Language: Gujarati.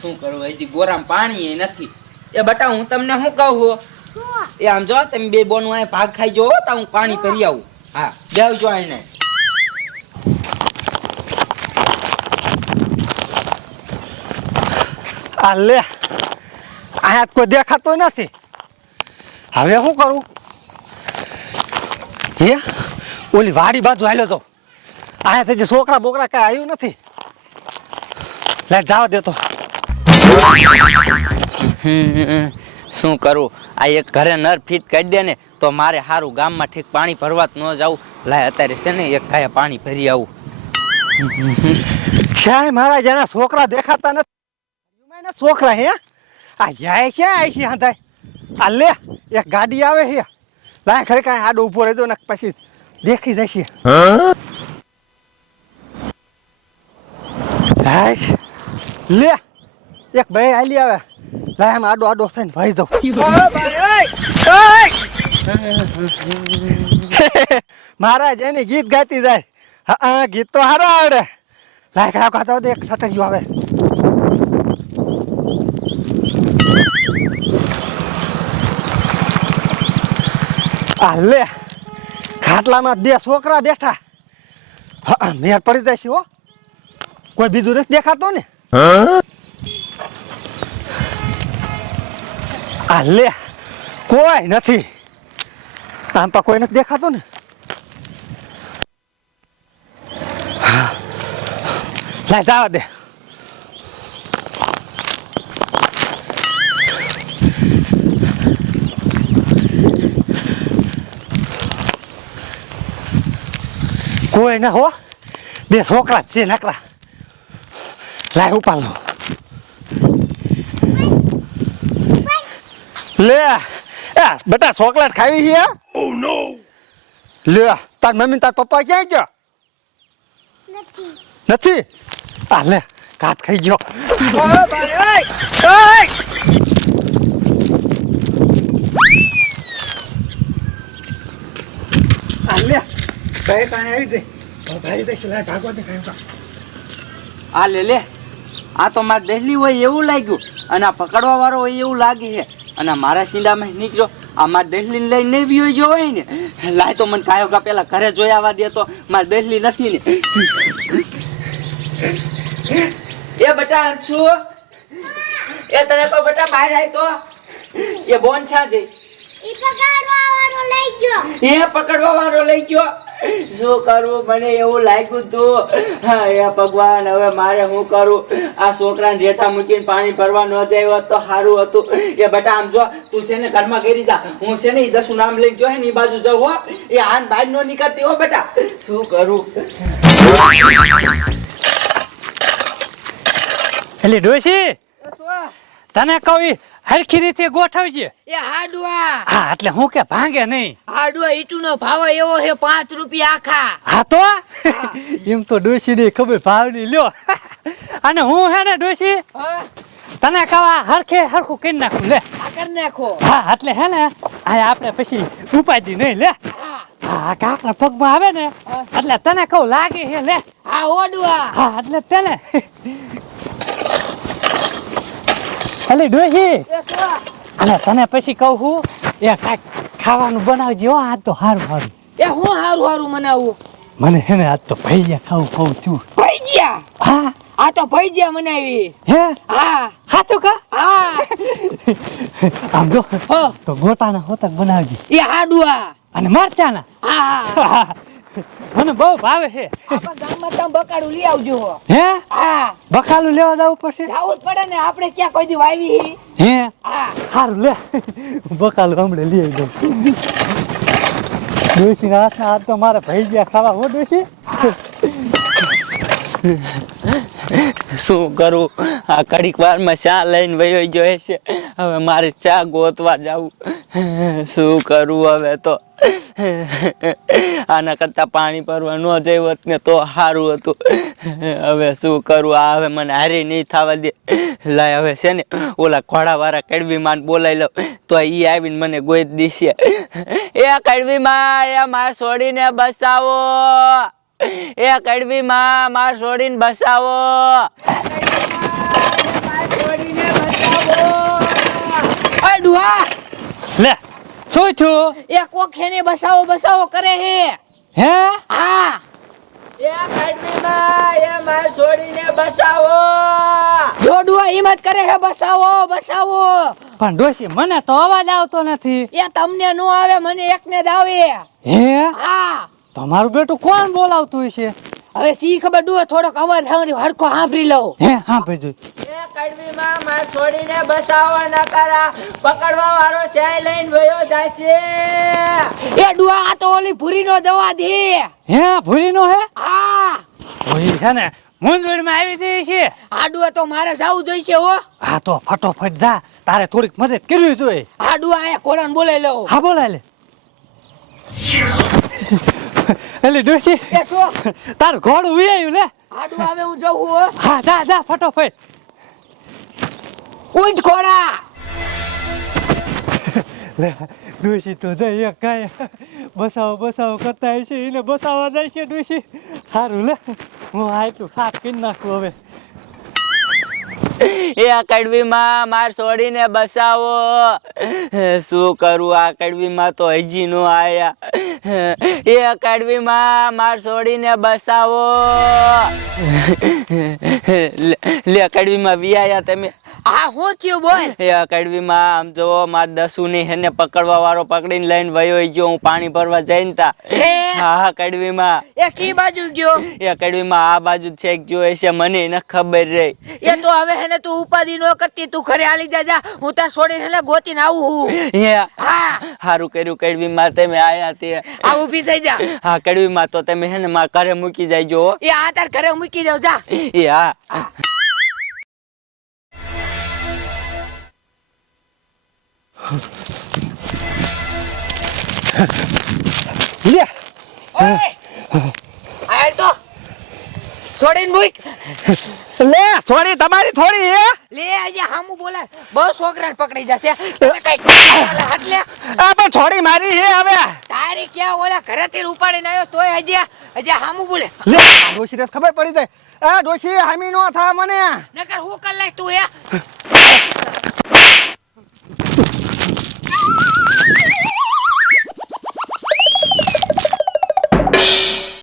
શું કરું? હજી ગોરામ પાણી નથી. એ બટા, હું તમને શું કહું એ આમ જો, તમે બે બોનું અહીં ભાગ ખાઈ જો તો હું પાણી ભરી આવું. હા દેવજો એને આ લે અહીંયા કોઈ દેખાતો નથી. હવે શું કરું? હે, ઓલી વાડી બાજુ હાલ્યો તો. અહીંયા તો છોકરા બોકરા કાંઈ આવ્યું નથી. લે, જાવ દેતો શું કરું? આ એક ઘરે નર ફીટ કરી દે ને તો મારે સારું ગામમાં ઠીક પાણી ભરવા જ ન જાવું લાય અત્યારે છે ને એક ગાય પાણી ભરી આવું. શ્યાય મારા જેના છોકરા દેખાતા નથી. છોકરા હે? આ જાય ક્યાં આવી છે હાંધાય? આ લે એક ગાડી આવે છે લાય ખરે કાંઈ આડો ઊભો રહેજો ને પછી દેખી જશે. લે. એક ભાઈ હાલી આવે. લાય આમ આડો આડો થઈને ભાઈ જાઉં. મહારાજ એની ગીત ગાતી જાય. હા હા ગીત તો હારા આવડે. લાય કયા ગાતા હોય તો એક સટરિયું આવે. હાલે લે ખાટલામાં બે છોકરા બેઠા. હા મેર પડી જાય છે હો. કોઈ બીજું નથી દેખાતો ને. આ લે, કોઈ નથી. આમ તો કોઈ નથી દેખાતો ને? લાય, જવા દે. કોઈ ના હો. બે છોકરા છે, નકરા. લાય, ઉપાડ લો. લે એ બેટા ચોકલેટ ખાવી છે? ઓ નો લે તાર મમ્મી તાર પપ્પા ક્યાં ગયા? નથી. આ લે કાટ ખાઈ ગયો. આ લે. ભાઈ કાંઈ આવી દે ભાઈ દે સિલાય ભાગવા દે કાંઈ આ લે લે. આ તો મારે દહેલી હોય એવું લાગ્યું અને આ પકડવા વાળો હોય એવું લાગે છે. અને મારા સિંડામાં નીકળ્યો આ મારે દહેલી લઈને નહીં બી જો હોય ને લાય તો મને કાયો કા પેલા ઘરે જોઈ આવવા દે તો મારે દહેલી નથી ને. એ બટા છું એ તને તો બટા બહાર આય તો. એ બોન છા જઈ એ પકડવા વાળો લઈ ગયો. એ પકડવા વાળો લઈ ગયો. શું કરવું મને એવું લાગ્યું તું. હે ભગવાન હવે મારે શું કરું? આ છોકરાને જેઠા મૂકીને પાણી ભરવા ન જાય હોત તો સારું હતું. એ બેટા આમ જો તું છે ને ઘરમાં કરી જા. હું છે ને ઈ દસું નામ લઈને જો હે ને ઈ બાજુ જવું હો. એ આન બહાર નો નીકળતી હો બેટા. શું કરું? એટલે ડોશી તને કહું ઈ હરખી રીતે ગોઠવજે. એ હાડવા હા એટલે હું કે ભાંગે નહીં. હાડવા ઈટુ નો ભાવ એવો છે પાંચ રૂપિયા આખા. હા તો? એમ તો ડોસી ની ખબર ભાવની લ્યો. અને હું હે ને ડોસી તને કવા હરખે હરખું કરી નાખું લે. કરી નાખો. હા એટલે હે ને આ આપણે પછી ઉપાડી નહીં લે. હા. કાકના પગમાં આવે ને એટલે તને કહું લાગે હે લે. હા ઓડવા હા એટલે પેલે એટલે ડોશી અલે અને તને પછી કહું હું એ કાંઈક ખાવાનું બનાવજો હો, આજ તો સારું હારું. એ હું હારું હારું મનાવું? મને હે ને આજ તો ભૈયા ખાવું ખાવું થયું. ભૈયા હા. આ તો ભૈયા મનાવી. હે? હા. હા તો કા હા. આમ જો તો ગોટાના હોતક બનાવજે. એ હાડુઆ. અને મરચાના. હા. મને બહુ ભાવે છે. આપણા ગામમાં તમે બકાડું લઈ આવજો. હે? હા. બકાલું લેવા જવું પડશે? જાવું જ પડે ને આપણે ક્યાં કોઈ દી વાવી હે? હા? સારું લે. બકાલું હમણે લઈ આવી દઉં ડોસી હાથના હાથ તો મારે ભાઈ ગયા ખાવા હો ડોસી? શું કરું? આ કડીક વારમાં ચા લઈને વયો જોઈએ છે હવે મારે ચા ગોતવા જાવું. શું કરું હવે તો? આના કરતા પાણી પરવા ન હોત ને તો સારું હતું. હવે શું કરું? આ હવે મને હારી નહીં થવા દે. લાય હવે છે ને ઓલા ઘોડાવાળા કડવી માં બોલાવી લઉં. તો એ આવીને મને ગોઈ જ દીશે. એ કડવી માં એ મારે છોડીને બસાવો. એ કડવી માં માર છોડીને બસાવો. ડોહા લે. શું થયું? એ કોખે ને બસાવો બસાવો કરે હે. હે? હા. એ કડવીમાં એ માર છોડીને બસાવો. જો હિંમત કરે હે બસાવો બસાવો. પણ ડોશી મને તો અવાજ આવતો નથી. એ તમને નો આવે મને એકને જ આવે. હે? હા. તમારું બેટું કોણ બોલાવતું હશે? હવે સી ખબર ડોહા થોડોક અવાજ સાંભળી હરખો સાંભળી લઉં. હે સાંભળી ભાઈ એ કડવીમાં માર છોડીને બસાવો ન કરા પકડવા વાળો ચાય લઈને વયો જાશે એ ડુઆ આ તો ઓલી ભૂરી નો દવા દે. હે ભૂલી નો હે? હા. ભૂરી છે ને મૂંઝવણમાં આવી જઈ છે. આડુઆ તો મારે જવું જોઈશે હો. હા તો ફટોફટ જા. તારે થોડીક મદદ કરવી જોઈએ. આ ડોહા અહીંયા કોરાને બોલાઈ લો હા બોલાય લે. એટલે ડોશી એ શું? તારું ઘોડું ઉયાયું લે આડુઆ હવે હું જઉં હો. હા જા જા ફટોફટ. ઊંટ ખોડા લે ડોશી તો એક કાંઈ. બસાવો બસાવો કરતા હશે એને બસાવવા જાય છે ડોશી. સારું લે. હું આટલું સાફ કરી નાખું હવે. એ આ કડવીમાં માર છોડીને બસાવો. શું કરું આ કડવીમાં તો હજી નો આયા. એ આ કડવીમાં માર છોડીને બસાવો. લે લે કડવીમાં વિયાયા તમે. આ હું થયું બોલ? એ આ કડવીમાં આમ જો માર દસુ ની હેને પકડવા વાળો પકડીને લઈને વયો ગયો હું પાણી ભરવા જઈને તા. હા? હા કડવીમાં એ કી બાજુ ગયો? એ કડવીમાં આ બાજુ છેક જોઈ છે મને ન ખબર રહી. એ તો હવે હેને તું ઉપાધિ નો કરતી તું ઘરે આલી જાજા જા. હું તાર છોડીને હેને ગોતીને આવું હું. હે હા. હારું કર્યું કડવીમાં તમે આયા તે. આ ઊભી થઈ જા. હા કડવીમાં તો તમે હે ને મારા ઘરે મૂકી જાયજો હો. એ આ તાર ઘરે મૂકી જાવ જા. એ હા. લે. ઓય. આય તો. છોડીને મૂક. લે છોડી તમારી થોડી હે. લે આજે હામુ બોલા બહુ છોકરાને પકડી જશે. તને કઈ હાથ લે. આ પણ થોડી મારી હે હવે. તારી ક્યાં ઓલા ઘરેથી ઉપાડીને આવ્યો તોય હજી હજી હામુ બોલે. લે ડોશી ખબર પડી જાય. આ ડોશી હામી નો થા મને. નકર હું કર લાય તું હે?